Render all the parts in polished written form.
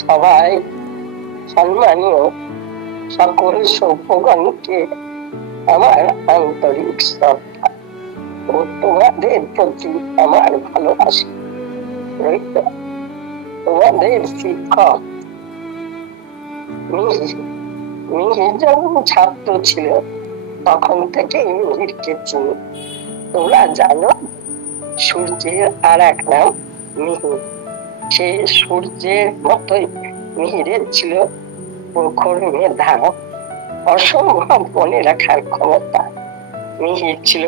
সবাই সম্মানীয় সকল সভ্যগণকে আমার আন্তরিক শ্রদ্ধা ও তোমাদের প্রতি আমার ভালোবাসা রইল। তোমাদের শিক্ষক মিহির যখন ছাত্র ছিল তখন থেকে মিহিরকে চিনি। তোমরা জানো সূর্যের আর এক নাম মিহির। সে সূর্যের মতোই মিহিরের ছিল প্রখর মেধা, অসম্ভব মনে রাখার ক্ষমতা। মিহির ছিল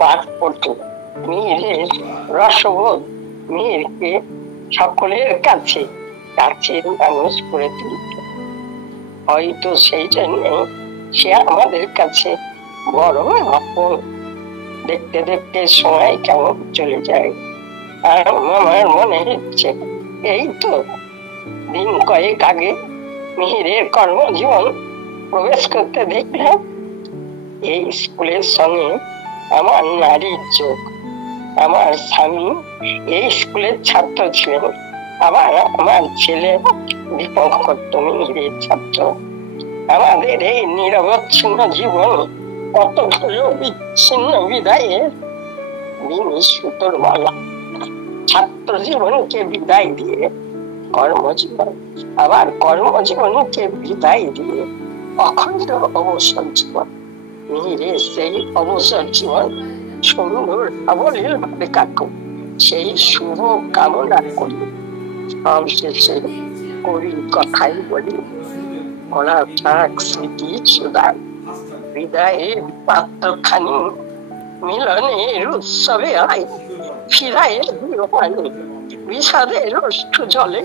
বাকপটু, মিহিরের রসবোধ মিহিরকে সকলের কাছে কাছের মানুষ করে তুলত। হয়তো সেই জন্য সে আমাদের কাছে বড় আপন। দেখতে দেখতে সময় কেমন চলে যায়, আর আমার মনে হচ্ছে এই তো দিন কয়েক আগে মিহিরের কর্মজীবন প্রবেশ করতে দেখলাম। এই স্কুলের সঙ্গে আমার নারীর যোগ। আমার স্বামী এই স্কুলের ছাত্র ছিলেন, আবার আমার ছেলে দীপক মিহিরের ছাত্র। আমাদের এই নিরবচ্ছিন্ন জীবন কতগুলো বিচ্ছিন্ন বিদায়ের দিন সুতোর মালা। ছাত্র জীবনকে বিদায় দিয়ে কর্মজীবন, আবার কর্মজীবনকে বিদায় দিয়ে অখণ্ড অবসর জীবন। মিহিরের সেই অবসর জীবন সুন্দর সাবলীল ভাবে কাটুক, সেই শুভ কামনা করি। সব শেষে করি কথাই বলি, ওরা থাক স্মৃতি সুদান। হৃদয়ের পাত্রখানি মিলনের উৎসবে আয়, ফিরায় পানি বিষাদের অশ্রু জলে,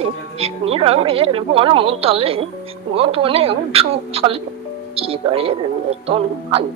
নীরবের মর্মতলে গোপনে উঠুক ফলে হৃদয়ের নতুন আলো।